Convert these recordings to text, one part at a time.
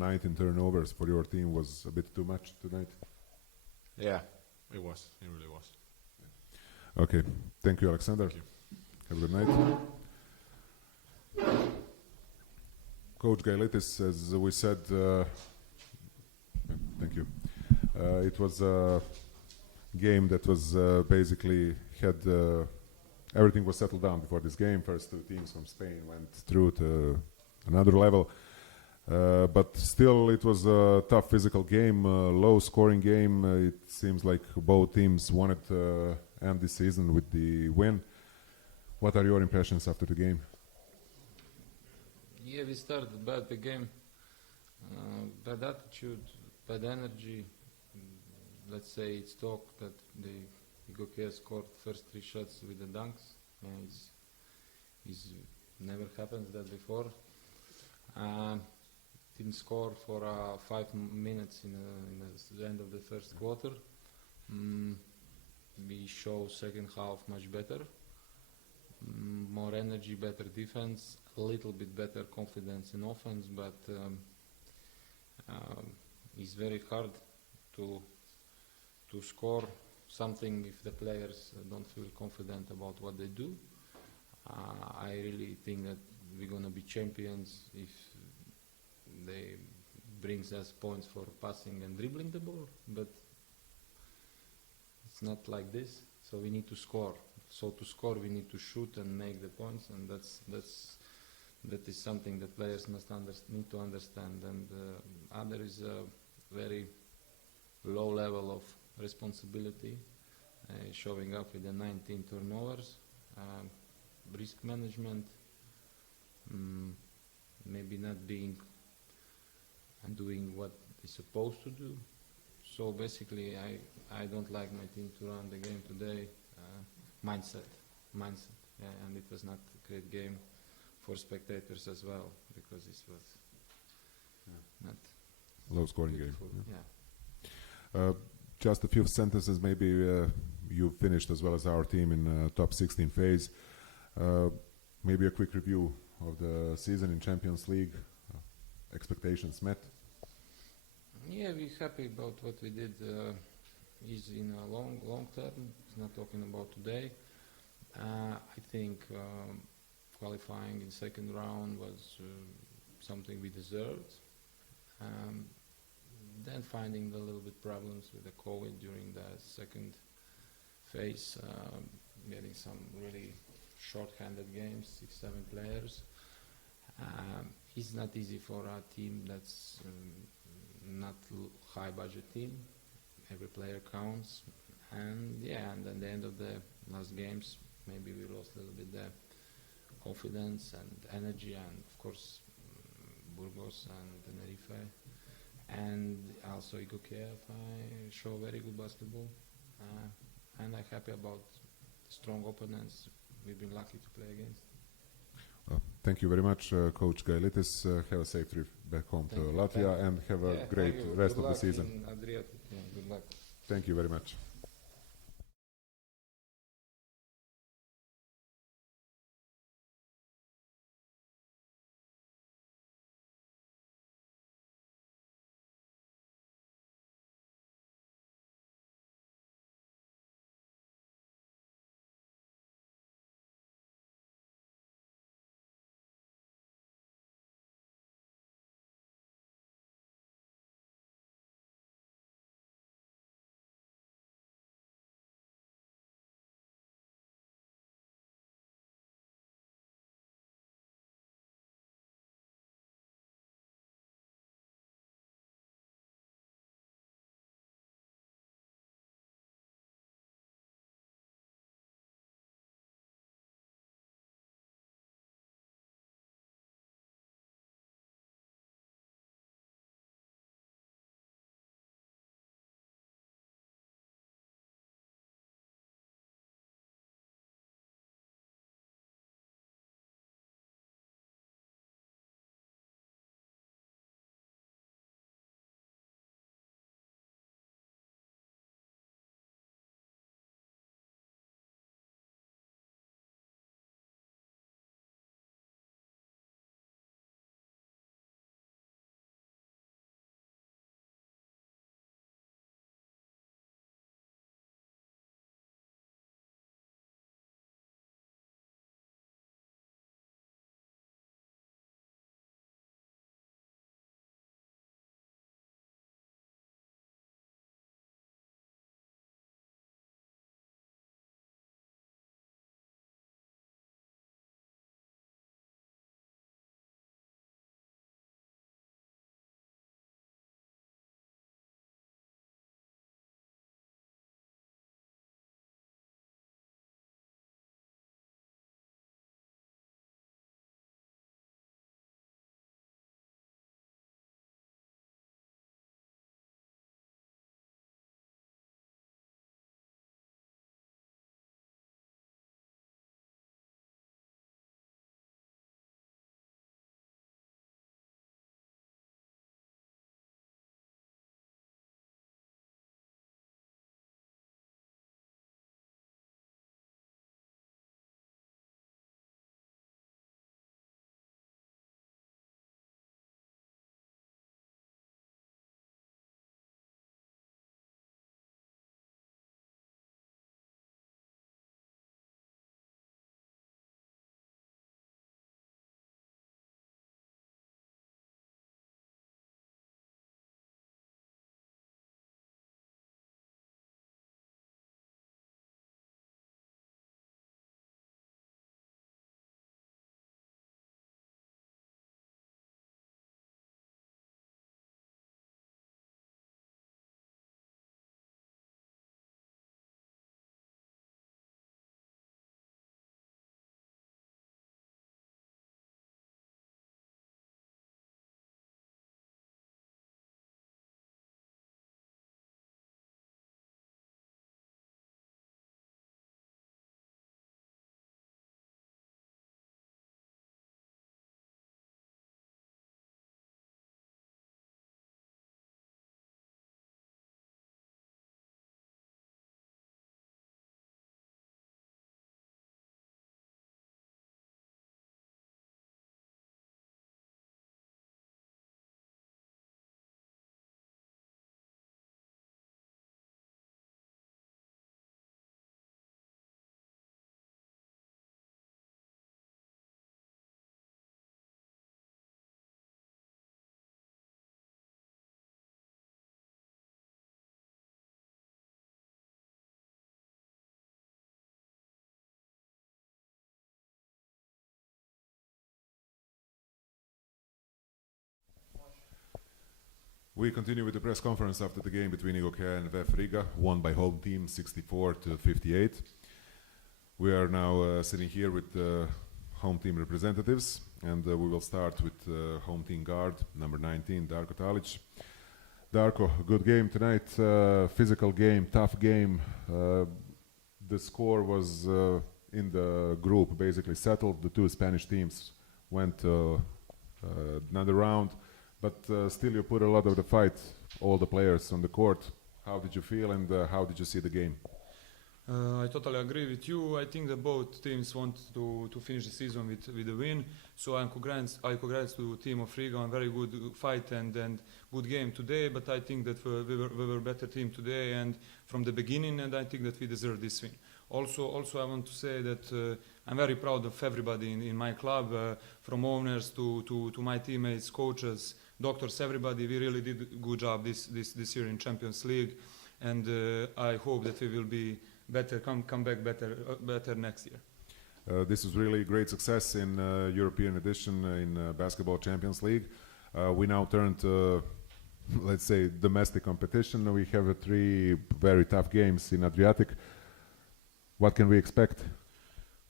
19 turnovers for your team was a bit too much tonight. Yeah, it was. It really was. Okay, thank you, Alexander. Thank you. Have a good night. Coach Gailitis, as we said, thank you. It was a game that was basically had everything was settled down before this game. First two teams from Spain went through to another level. But still, it was a tough physical game, low-scoring game. It seems like both teams wanted to end the season with the win. What are your impressions after the game? Yeah, we started bad the game. Bad attitude, bad energy. Let's say it's talk that the Igokea scored first 3 shots with the dunks. It's never happened that before. Didn't score for 5 minutes in the end of the first quarter. We show second half much better. More energy, better defense, a little bit better confidence in offense, but it's very hard to score something if the players don't feel confident about what they do. I really think that we're gonna be champions if they brings us points for passing and dribbling the ball, but it's not like this. So we need to score. So to score, we need to shoot and make the points, and that is something that players must need to understand. And other is a very low level of responsibility, showing up with the 19 turnovers, risk management, maybe not being and doing what they're supposed to do. So basically, I don't like my team to run the game today. Mindset, yeah, and it was not a great game for spectators as well, because this was not Low-scoring game. Yeah. Just a few sentences, maybe you finished as well as our team in top 16 phase. Maybe a quick review of the season in Champions League. Expectations met? Yeah, we're happy about what we did. Is in a long term. It's not talking about today. I think qualifying in second round was something we deserved. Then finding a little bit problems with the COVID during the second phase, getting some really short-handed games, 6-7 players. It's not easy for a team that's not high budget team. Every player counts, and yeah, and at the end of the last games, maybe we lost a little bit the confidence and energy, and of course Burgos and Tenerife, and also Igokea show very good basketball, and I'm happy about strong opponents we've been lucky to play against. Thank you very much, Coach Gailitis. Have a safe trip back home to Latvia, and have a great rest of the season. Good luck. Thank you very much. We continue with the press conference after the game between Igokea and VEF Riga, won by home team 64-58. We are now sitting here with the home team representatives, and we will start with home team guard, number 19, Darko Talic. Darko, good game tonight, physical game, tough game. The score was in the group basically settled. The two Spanish teams went another round, but still you put a lot of the fight, all the players on the court. How did you feel and how did you see the game? I totally agree with you. I think that both teams want to finish the season with a win. So I congrats to the team of Riga on very good fight and good game today. But I think that we were a better team today and from the beginning, and I think that we deserve this win. Also I want to say that I'm very proud of everybody in my club, from owners to my teammates, coaches, doctors, everybody. We really did a good job this year in Champions League, and I hope that we will be better, come back better next year. This is really great success in European edition in Basketball Champions League. We now turn to, let's say, domestic competition. We have 3 very tough games in Adriatic. What can we expect?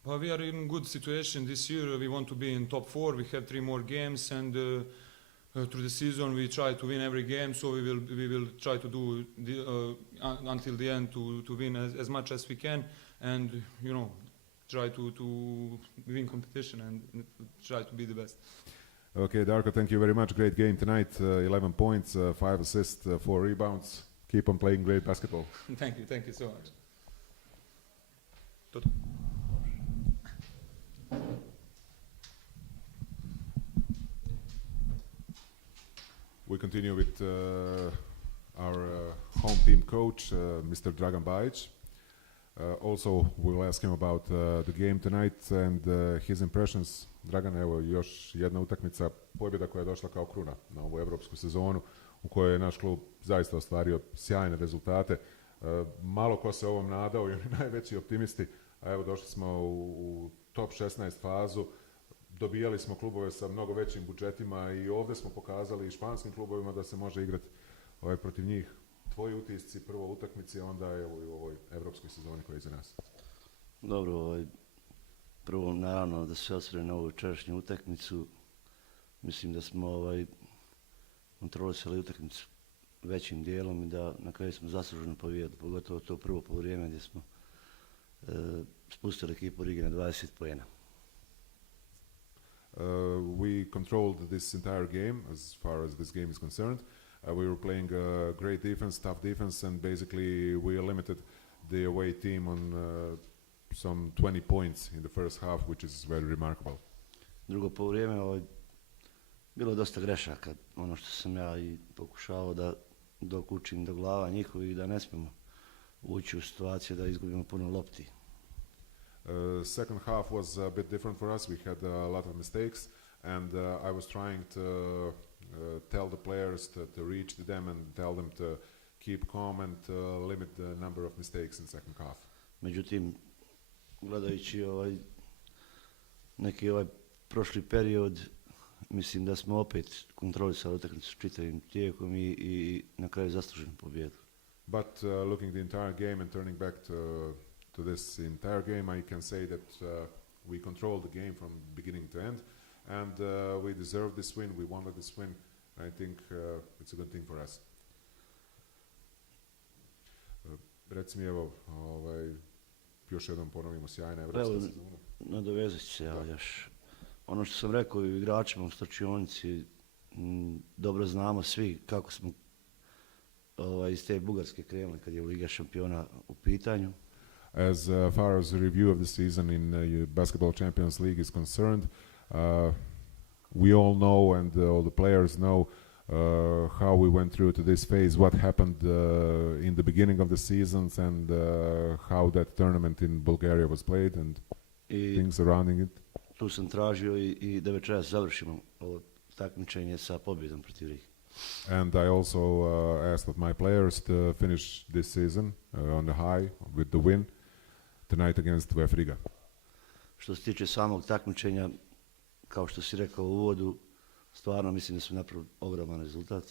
Well, we are in good situation this year. We want to be in top 4. We have 3 more games, and through the season we try to win every game. So we will try to do until the end to win as much as we can, and try to win competition and try to be the best. Okay, Darko, thank you very much. Great game tonight. 11 points, 5 assists, 4 rebounds. Keep on playing great basketball. Thank you so much. We continue with our home team coach, Mr. Dragan Bajic. Also, we'll ask him about the game tonight and his impressions. Dragan, evo još jedna utakmica, pobjeda koja je došla kao kruna na ovu evropsku sezonu u kojoj je naš klub zaista ostvario sjajne rezultate. Malo ko se ovom nadao i oni najveći optimisti, a evo došli smo u top 16 fazu. Dobijali smo klubove sa mnogo većim budžetima i ovdje smo pokazali i španskim klubovima da se može igrati protiv njih. Tvoji utisci, prvo utakmici, a onda evo i u ovoj evropskoj sezoni koja je iza nas. Dobro, prvo naravno da se osvrnem na ovu večerašnju utakmicu. Mislim da smo kontrolisali utakmicu većim dijelom i da na kraju smo zasluženo pobijedili, pogotovo to prvo poluvrijeme gdje smo spustili ekipu Rige na 20 poena. We controlled this entire game as far as this game is concerned. We were playing great defense, tough defense, and basically we limited the away team on some 20 points in the first half, which is very remarkable. Drugo poluvrijeme bilo je dosta grešaka, ono što sam ja i pokušao da dok učim do glava njihovi, da ne smemo ući u situaciju da izgubimo puno lopti. Second half was a bit different for us. We had a lot of mistakes, and I was trying to tell the players to reach to them and tell them to keep calm and limit the number of mistakes in second half. Međutim, gledajući neki prošli period, mislim da smo opet kontrolisali utakmicu čitavim tijekom i na kraju zasluženo pobjedili. But looking the entire game and turning back to this entire game, I can say that we controlled the game from beginning to end, and we deserved this win. We wanted this win. I think it's a good thing for us. Reci mi evo, još jednom ponovimo sjajna evropska sezona. Nadovezat ću se još. Ono što sam rekao i igračima u slačionici, dobro znamo svi kako smo iz te Bugarske krenuli kad je Liga šampiona u pitanju. As far as the review of the season in Basketball Champions League is concerned, we all know and all the players know how we went through to this phase, what happened in the beginning of the seasons and how that tournament in Bulgaria was played and things surrounding it. Tu sam tražio i da večeras završimo ovo takmičenje sa pobjedom protiv Rige. And I also asked of my players to finish this season on the high with the win tonight against VEF Riga. Što se tiče samog takmičenja, kao što si rekao u uvodu, stvarno mislim da smo napravili ogroman rezultat.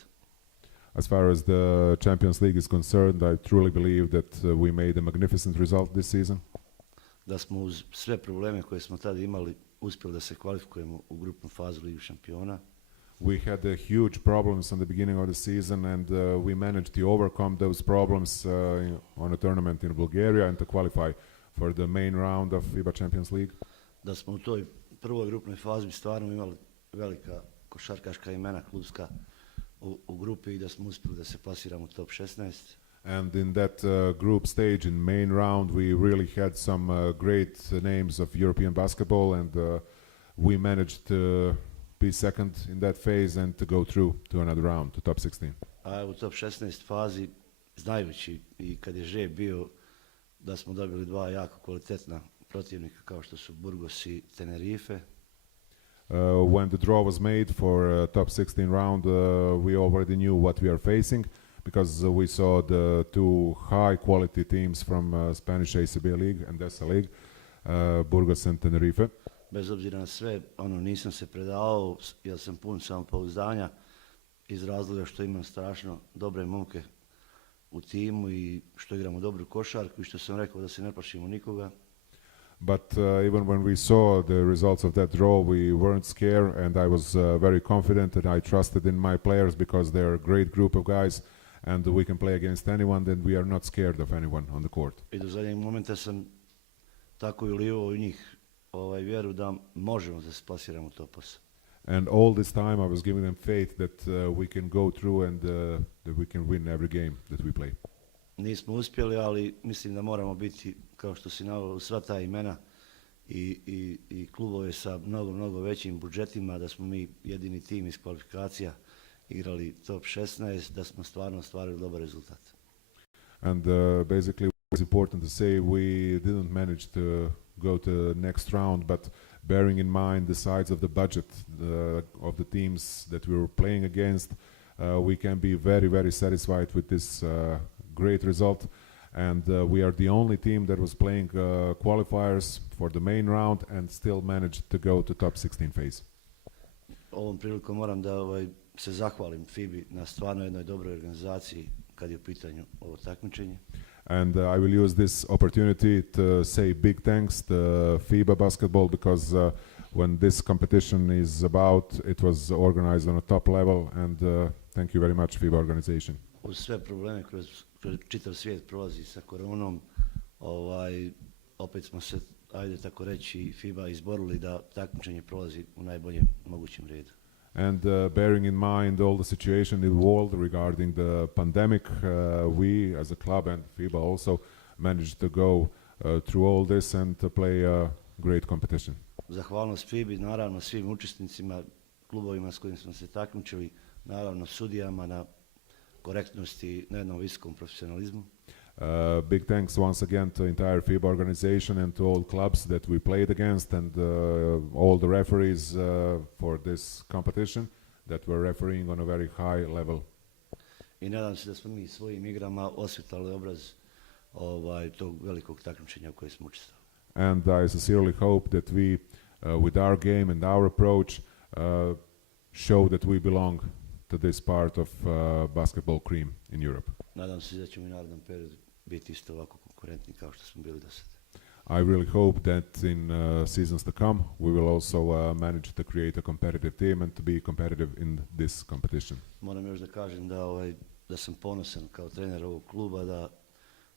As far as the Champions League is concerned, I truly believe that we made a magnificent result this season. Da smo uz sve probleme koje smo tada imali uspjeli da se kvalifikujemo u grupnu fazu Ligu šampiona. We had huge problems on the beginning of the season, and we managed to overcome those problems on a tournament in Bulgaria and to qualify for the main round of FIBA Champions League. Da smo u toj prvoj grupnoj fazi stvarno imali velika košarkaška imena klubska u grupi i da smo uspjeli da se plasiramo u top 16. And in that group stage, in main round, we really had some great names of European basketball, and we managed to be second in that phase and to go through to another round, to top 16. A u top 16 fazi, znajući i kad je žreb bio da smo dobili dva jako kvalitetna protivnika kao što su Burgos i Tenerife. When the draw was made for top 16 round, we already knew what we are facing, because we saw the two high quality teams from Spanish ACB League and ESA League, Burgos and Tenerife. Bez obzira na sve, nisam se predavao jer sam pun samopouzdanja iz razloga što imam strašno dobre momke u timu i što igramo dobru košarku i što sam rekao da se ne plašimo nikoga. But even when we saw the results of that draw, we weren't scared, and I was very confident, and I trusted in my players because they're a great group of guys, and we can play against anyone, and we are not scared of anyone on the court. I do zadnjeg momenta sam tako i ulivao u njih vjeru da možemo da se plasiramo u top 8. And all this time I was giving them faith that we can go through and that we can win every game that we play. Nismo uspjeli, ali mislim da moramo biti, kao što si naveo, sva ta imena i klubove sa mnogo većim budžetima, da smo mi jedini tim iz kvalifikacija igrali top 16, da smo stvarno ostvarili dobar rezultat. And basically it's important to say we didn't manage to go to the next round, but bearing in mind the size of the budget of the teams that we were playing against, we can be very satisfied with this great result, and we are the only team that was playing qualifiers for the main round and still managed to go to top 16 phase. Ovom prilikom moram da se zahvalim FIBI na stvarno jednoj dobroj organizaciji kad je u pitanju ovo takmičenje. And I will use this opportunity to say big thanks to FIBA Basketball, because when this competition is about, it was organized on a top level, and thank you very much, FIBA organization. Uz sve probleme kroz čitav svijet prolazi sa koronom, opet smo se, ajde tako reći, FIBA izborili da takmičenje prolazi u najboljem mogućem redu. And bearing in mind all the situation in the world regarding the pandemic, we as a club and FIBA also managed to go through all this and to play a great competition. Zahvalnost FIBI, naravno svim učesnicima, klubovima s kojim smo se takmičili, naravno sudijama na korektnosti, na jednom visokom profesionalizmu. Big thanks once again to entire FIBA organization and to all clubs that we played against, and all the referees for this competition that were refereeing on a very high level. I nadam se da smo mi svojim igrama osvjetlali obraz tog velikog takmičenja u kojem smo učestvovali. And I sincerely hope that we, with our game and our approach, show that we belong to this part of basketball cream in Europe. Nadam se da ćemo u narednom periodu biti isto ovako konkurentni kao što smo bili do sada. I really hope that in seasons to come we will also manage to create a competitive team and to be competitive in this competition. Moram još da kažem da sam ponosan kao trener ovog kluba, da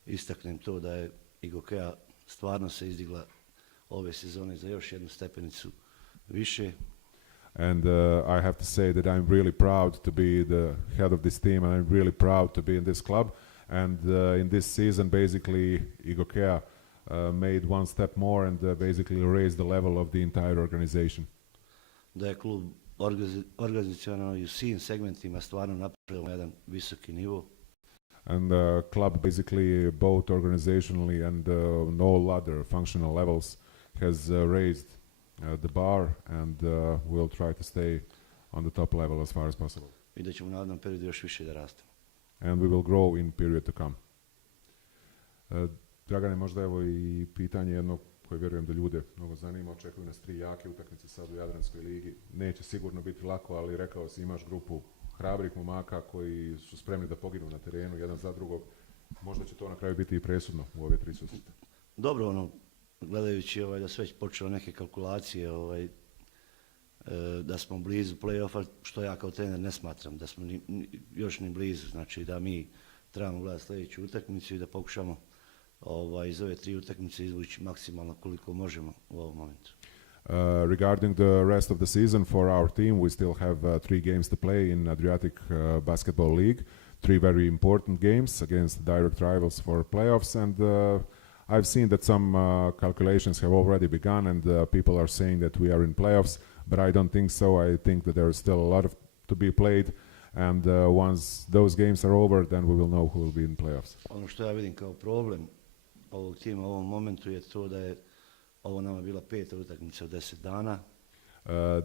istaknem to da je Igokea stvarno se izdigla ove sezone za još jednu stepenicu više. And I have to say that I'm really proud to be the head of this team, and I'm really proud to be in this club. And in this season, basically, Igokea made one step more and basically raised the level of the entire organization. Da je klub organizacionalno i u svim segmentima stvarno napravio na jedan visoki nivo. And the club basically, both organizationally and on all other functional levels, has raised the bar, and we'll try to stay on the top level as far as possible. I da ćemo u narednom periodu još više da rastemo. And we will grow in period to come. Dragane, možda evo i pitanje jedno koje vjerujem da ljude mnogo zanima. Očekuju nas 3 jake utakmice sad u Jadranskoj ligi. Neće sigurno biti lako, ali rekao si imaš grupu hrabrih momaka koji su spremni da poginu na terenu jedan za drugog. Možda će to na kraju biti i presudno u ove 3 susreta. Dobro, gledajući da su već počele neke kalkulacije, da smo blizu play-offa, što ja kao trener ne smatram da smo još ni blizu. Znači da mi trebamo gledati sljedeću utakmicu i da pokušamo iz ove 3 utakmice izvući maksimalno koliko možemo u ovom momentu. Regarding the rest of the season for our team, we still have 3 games to play in Adriatic Basketball League. 3 very important games against direct rivals for playoffs, and I've seen that some calculations have already begun, and people are saying that we are in playoffs, but I don't think so. I think that there is still a lot to be played, and once those games are over, then we will know who will be in playoffs. Ono što ja vidim kao problem ovog tima u ovom momentu je to da je ovo nama bila 5. utakmica u 10 dana.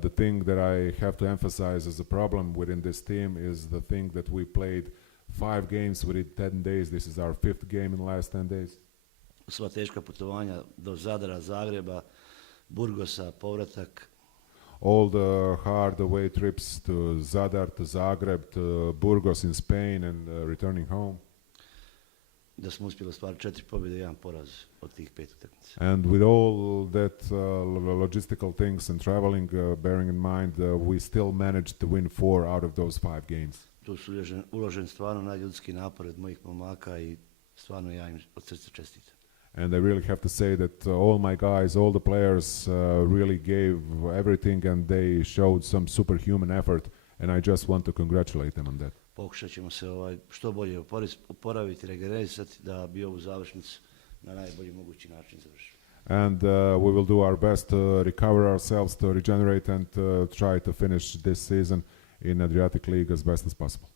The thing that I have to emphasize as a problem within this team is the thing that we played 5 games within 10 days. This is our 5th game in the last 10 days. Sva teška putovanja do Zadra, Zagreba, Burgosa, povratak. All the hard away trips to Zadar, to Zagreb, to Burgos in Spain, and returning home. Da smo uspjeli ostvariti 4 pobjede i 1 poraz od tih 5 utakmica. And with all that logistical things and traveling, bearing in mind, we still managed to win 4 out of those 5 games. Tu su uložen stvarno najljudski napor od mojih momaka i stvarno ja im od srca čestitam. And I really have to say that all my guys, all the players really gave everything, and they showed some superhuman effort, and I just want to congratulate them on that. Pokušat ćemo se što bolje oporaviti, regenerisati da bi ovu završnicu na najbolji mogući način završili. And we will do our best to recover ourselves, to regenerate, and try to finish this season in Adriatic League as best as possible.